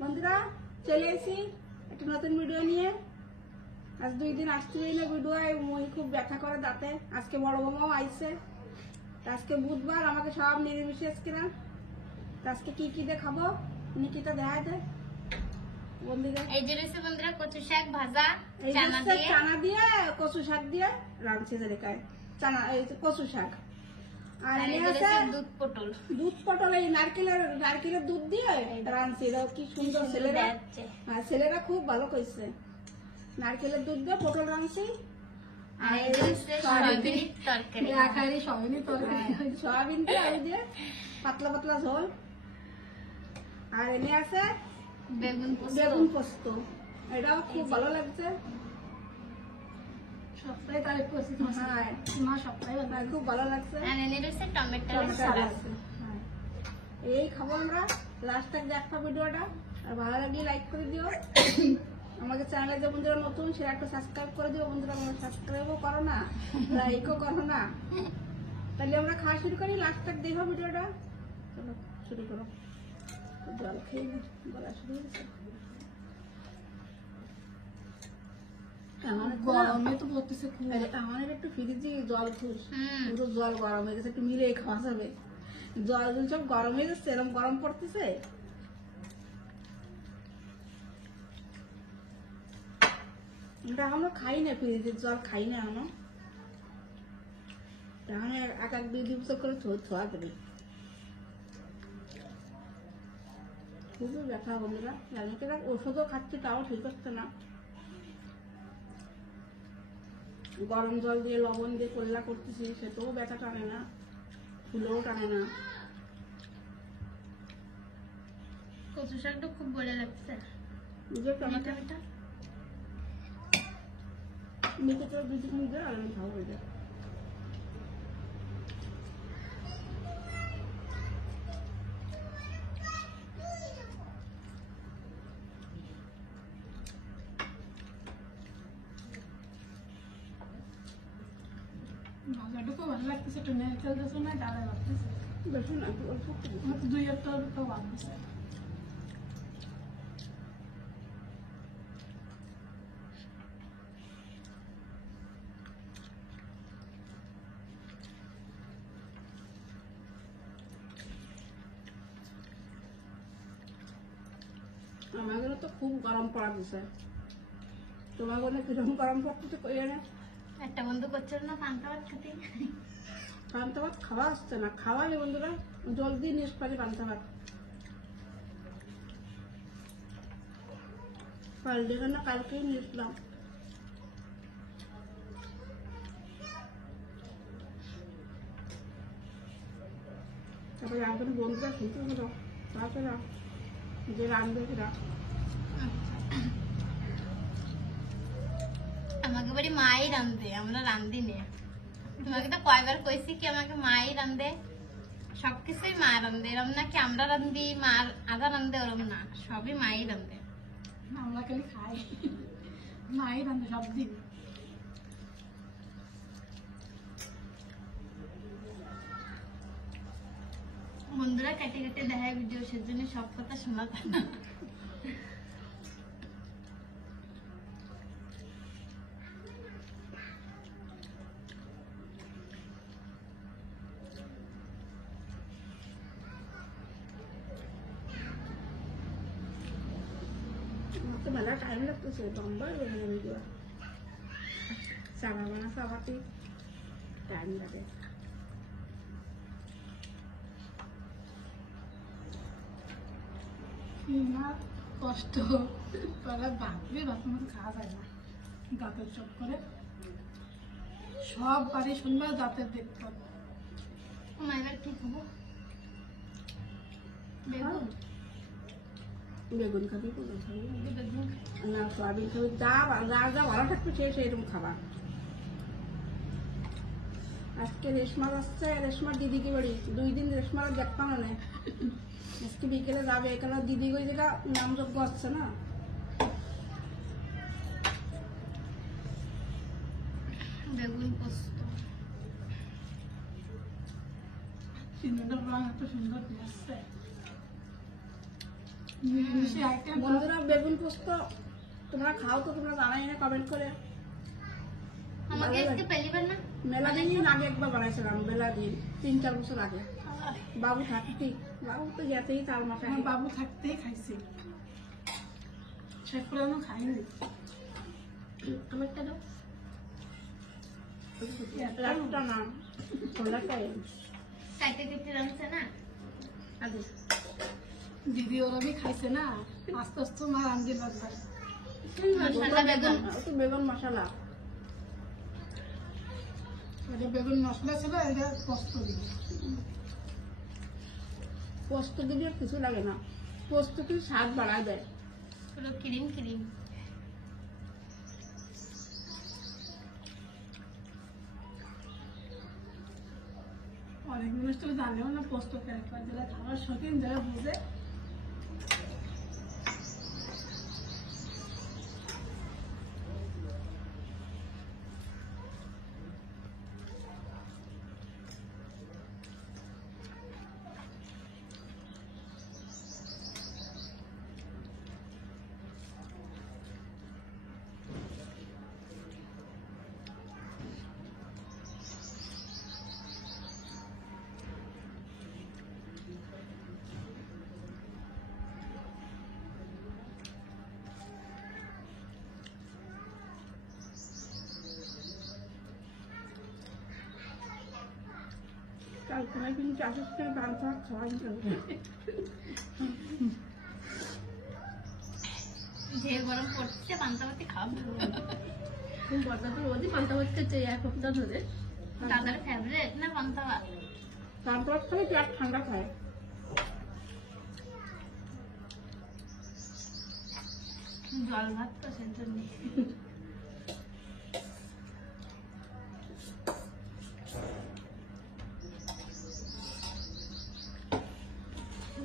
বন্ধুরা চলে এসি একটা নতুন ভিডিও নিয়ে। আজ 2 দিন আসতে না ভিডিও, মই খুব ব্যথা করে দাঁতে। আজকে বড় বৌমাও আইছে। আজকে বুধবার, আমাকে সব নিরামিষ কিনা। আজকে কি কি দিয়ে খাবো নিকিতা দেখা দে বন্ধুরা। এই যে রয়েছে বন্ধুরা কচু শাক ভাজা, চানা দিয়ে কচু শাক দিয়ে রাঁধছে যেটায় চানা, এই কচু শাক। আর দুধ পটল, এই নারকেলের দুধ দিয়ে রাঁধছি। কি সুন্দর ছেলেরা, ছেলেরা খুব ভালো কইছে। নারকেলের দুধ দিয়ে পটল রাঁধছি। সয়াবিন দিয়ে আলু দিয়ে পাতলা পাতলা ঝোল। আর এনে আছে বেগুন পোস্ত, এটাও খুব ভালো লাগছে। সপ্তাহে তারিখ করছি, খুব ভালো লাগছে। এই খাবো আমরা। লাস্ট তক দেখো ভিডিওটা, আর ভালো লাগলে লাইক করে দিও। আমাদের চ্যানেলে যে বন্ধুরা নতুন, সেটা একটু সাবস্ক্রাইব করে দিও বন্ধুরা। সাবস্ক্রাইবও করো না, লাইকও করো না। তাহলে আমরা খাওয়া শুরু করি। লাস্ট তক দেখো ভিডিওটা। চলো শুরু করো। জল খেয়ে গলা শুরু হয়েছে। গরমে তো পড়তেছে, আমাদের একটু ফ্রিজে জল খুশ, পুরো জল গরম হয়ে গেছে। একটু মিলে খাওয়া যাবে। জল সব গরম হয়ে যাচ্ছে, এরকম গরম পড়তেছে। আমরা খাই না, ফ্রিজের জল খাই না। এখন এক 2 বছর করে ছোয়া করি। খুবই ব্যথা বন্ধুরা। ওষুধও খাচ্ছি, তাও ঠিক হচ্ছে না। গরম জল দিয়ে লবণ দিয়ে কল্লা করতেছি, সেটাও ব্যথা টানে না, ফুলেও টানে না। কচু শাকটা খুব ভালো লাগছে। মেখে তো 2 দিন দিয়ে আর আমি খাওয়া হয়ে যায়। ভাজাটা তো ভালো লাগতেছে, একটু নেড়ে ফেলতেছে না, ডালে লাগতেছে। বেশি না, অল্প 2-1টা তো বাড়তেছে। আমাদের তো খুব গরম পড়া দিছে। তোমার বলে কিরকম গরম পড়তেছে কই না। একটা বন্ধু করছিল না পান্তা ভাত খেতে। পান্তা ভাত খাওয়া আসছে না, খাওয়ালে বন্ধুরা জলদি নিয়ে পারি পান্তা ভাত। কালকেই নিয়েছিলাম। তারপরে একজন বন্ধুরা শুনতে ছিল, তাছাড়া যে রান্ধবে সেটা। আমাকে বাড়ি মাই রান্ধে, আমরা রান্ধি নে। তোমাকে তো কয়বার কইছি কি আমাকে মাই রান্ধে, সবকিছুই মা রান্ধে। এরম না কি আমরা রান্ধি মার আধা রান্ধে, ওরম না, সবই মাই রান্ধে। আমরা খালি খাই, মাই রান্ধে সব দিন। বন্ধুরা কেটে কেটে দেখায় ভিডিও, সেজন্য সব কথা শোনা যায় না। মেলা টাইম লাগতেছে, লম্বা ভিডিও। চানা বানা খাওয়াতে টাইম লাগে। কষ্ট তারা বাঁধবে, বাপের মতো খাওয়া যায় না। দাঁতের চোখ করে সব বাড়ি শুনবে, দাঁতের দেখতে হবে। মায়ের কি খাবো? বেগুন বেগুন খাবি, বেগুন না সয়াবিন খাবি, যা যা ভালো থাকবে সেরকম খাবার। আজকে রেশমা আসছে, রেশমার দিদিকে বাড়ি। 2 দিন রেশমার দেখতাম না। আজকে বিকেলে যাবে, এখানে দিদি ওই যেটা নামযজ্ঞ আসছে না। বেগুন পোস্ত, সিনেমাটার রং এত সুন্দর দিয়েছে। নিরামিষে আইটেম বন্ধুরা বেগুন পোস্ত তোমরা খাও তো, তোমরা জানাই না কমেন্ট করে। আমাকে इसके पहली बार ना মেলা দিন আগে একবার বানাইছিলাম, মেলা দিন 3-4 বছর আগে। বাবু থাকতেই, বাবু তো যেতেই 4 মাস আমার আগে। বাবু থাকতেই খাইছি, শেষ করে আমি খাইনি। আমারটা দাও, একটা না খোলাটাই काटे काटे रंग से ना আগে। দিদি ওরা भी খাইছে না, আস্তে আস্তে মা রান্ধি লাগবে। मसाला बेगन একটু বেগুন মশলা, এটা বেগুন মশলা ছিল, এটা পোস্ত দিব। পোস্ত দিলে আর কিছু লাগে না, পোস্ত কি স্বাদ বাড়ায় দেয়। पूरा क्रीम क्रीम অনেক মানুষ তো জানেও না পোস্ত ক্যারেক্টার, যারা খাবার শৌখিন, যারা বুঝে। কালকে কিন্তু আসিস করে বান্ধব খাওয়াই যাবে। যে গরম পড়ছে পান্তাভাতি খাবো। তুমি বর্দাতে রোজই পান্তা ভাত খেতে, এক সপ্তাহ ধরে দাদার ফেভারিট না পান্তাভাত। পান্তা ভাত খেলে পেট ঠান্ডা খায়। জল ভাত তো সেজন্য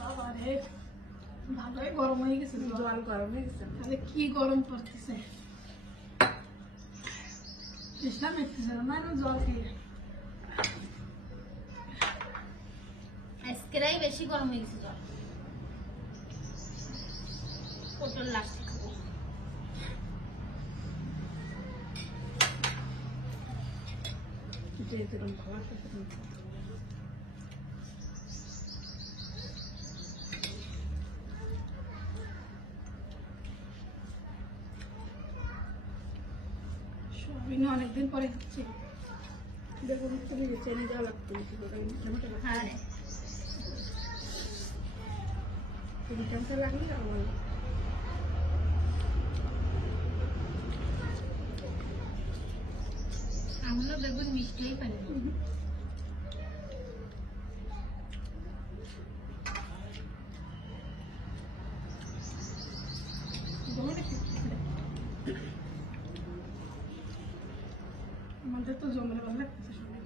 বাবা রে, ভালোই গরম হয়ে গেছে জল। জল গরম হয়ে গেছে। তাহলে কি গরম পড়তেছে, তৃষ্ণা মেটতেছে না, না জল খেয়ে। আজকেরাই বেশি গরম হয়ে গেছে জল। পটল লাগছে খাবো। যে যেরকম খাওয়ার সেরকম খাও। সবিন অনেকদিন পরে হচ্ছে। বেগুন চলে গেছে, এনে দেওয়া লাগতো বেশি করে। টমেটো হ্যাঁ টমেটো লাগলে আর ভালো। আমগুলো বেগুন মিষ্টিই পারে না। আমাদের তো জমলে ভালো লাগতেছে সবাই।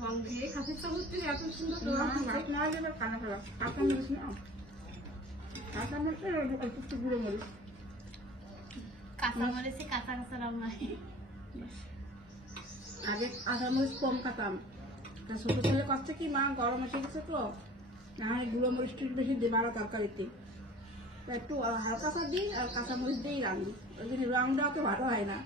রং দিয়ে খাসির তো হচ্ছে এত সুন্দর রং, ভাত না হলে এবার কানা ফেলা। কাঁচা মরিচ না, কাঁচা মরিচ অল্প একটু গুঁড়ো মরিচ। কাঁচা মরিচে কাঁচা কাঁচা রান্না। আগে কাঁচা মরিচ কম খাতাম, তা ছোট ছেলে করছে কি মা গরম এসে গেছে তো, না হয় গুঁড়ো মরিচটা একটু বেশি দেবে আরো তরকারিতে। তা একটু হালকা চা দিই আর কাঁচা মরিচ দিয়েই রান্নি, ওই জন্য রংটা অত ভালো হয় না।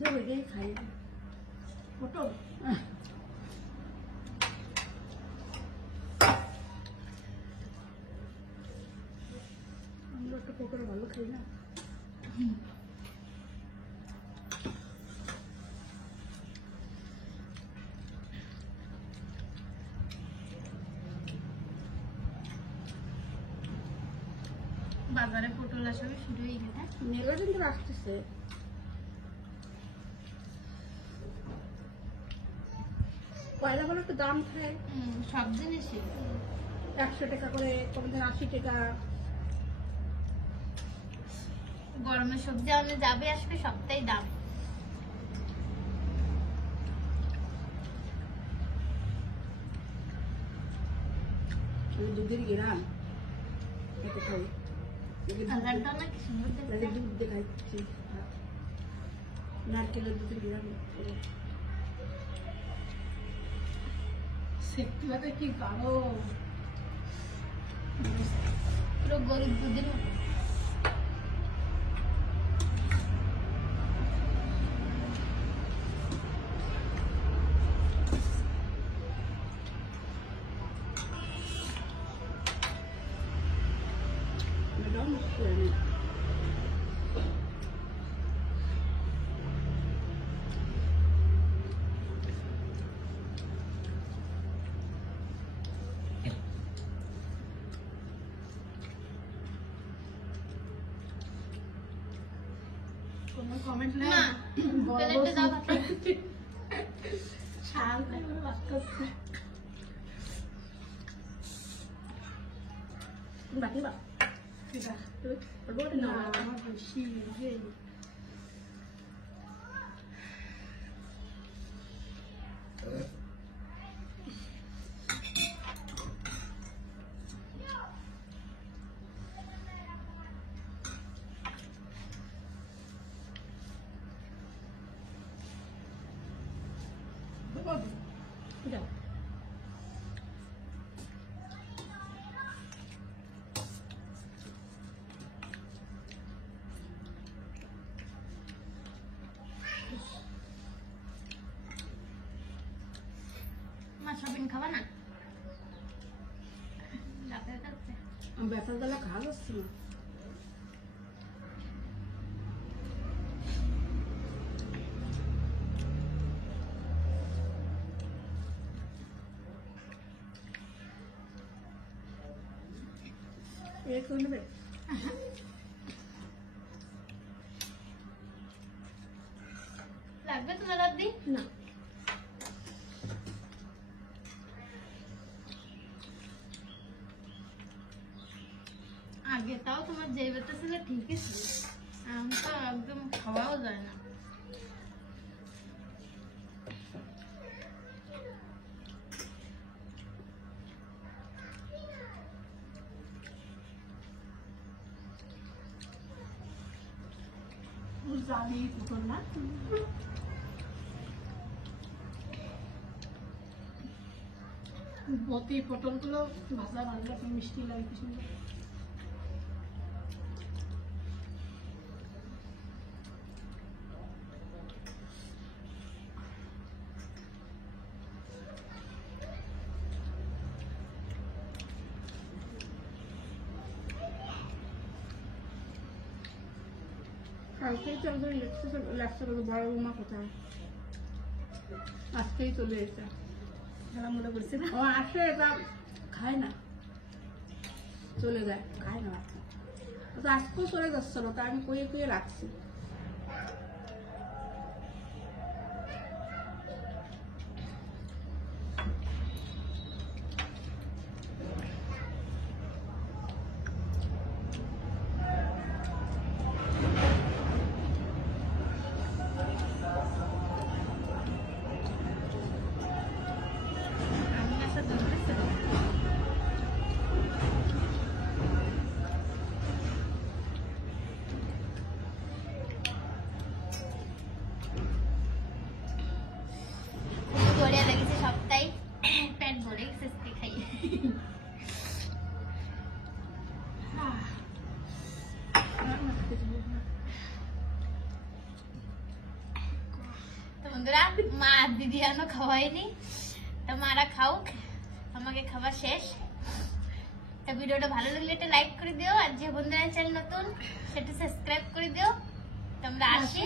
জলে খাই পটল আমরা তো পকোড়া ভালো খাই না। বাজারে পটল আসবে শুরু হয়ে গেছে। মেলা কিন্তু আসতেছে। কয়লা বলে একটু দাম খায়, সব জিনিসই 100 টাকা করে, কোনদিন 80 টাকা। গরমের সবজি আনলে যাবে আসবে সবটাই দাম। দুধের গিরান এতে খাই, কালারটা না কি সুন্দর দেখতে। দুধ দেখাচ্ছি, নারকেলের দুধের গিরান। সেটুয়াটা কি গাঢ়, পুরো গরুর দুধের মতো। এটাও মিক্স করে নিই। কোনো কমেন্ট না, নেই। প্লেটে দাও ভাত। শাল নাই বলে বাচ্চা হচ্ছে। বাকি বা এটা রোড না না আমার বেশি যে যাও। মা শপিং খাবা না? রাতের কাছে ব্যাপার বেলা খাওয়া যাচ্ছে না। এই করে নেবে? লাগবে তোমার দাদি? না, আগে তাও তোমার যে বেটা ছিল ঠিকই ছিল, এখন তো একদম খাওয়াও যায় না। জানি পুকুর না বতি পটলগুলো ভাজা রান্না মিষ্টি লাগে কি সুন্দর। কালকেই তো একজন লেকচার বড় বৌমা কোথায়, আজকেই চলে এসেছে। খেলা মনে করছি না ও আসে, এটা খায় না, চলে যায়, খায় না। ও তো আজকেও চলে যাচ্ছিল, তা আমি কইয়ে কইয়ে রাখছি। আমি আসা ধরেছে বড়িয়া লেগেছে সবটাই, পেট ভরে গেছে আজকে খাইয়ে। তো বন্ধুরা, মা আর দিদি এখনো খাওয়ায়নি, তো মারা খাউক, আমাকে খাওয়া শেষ। তো ভিডিওটা ভালো লাগলে একটা লাইক করে দিও, আর যে বন্ধুরা চ্যানেল নতুন সেটা সাবস্ক্রাইব করে দিও। তোমরা আসি।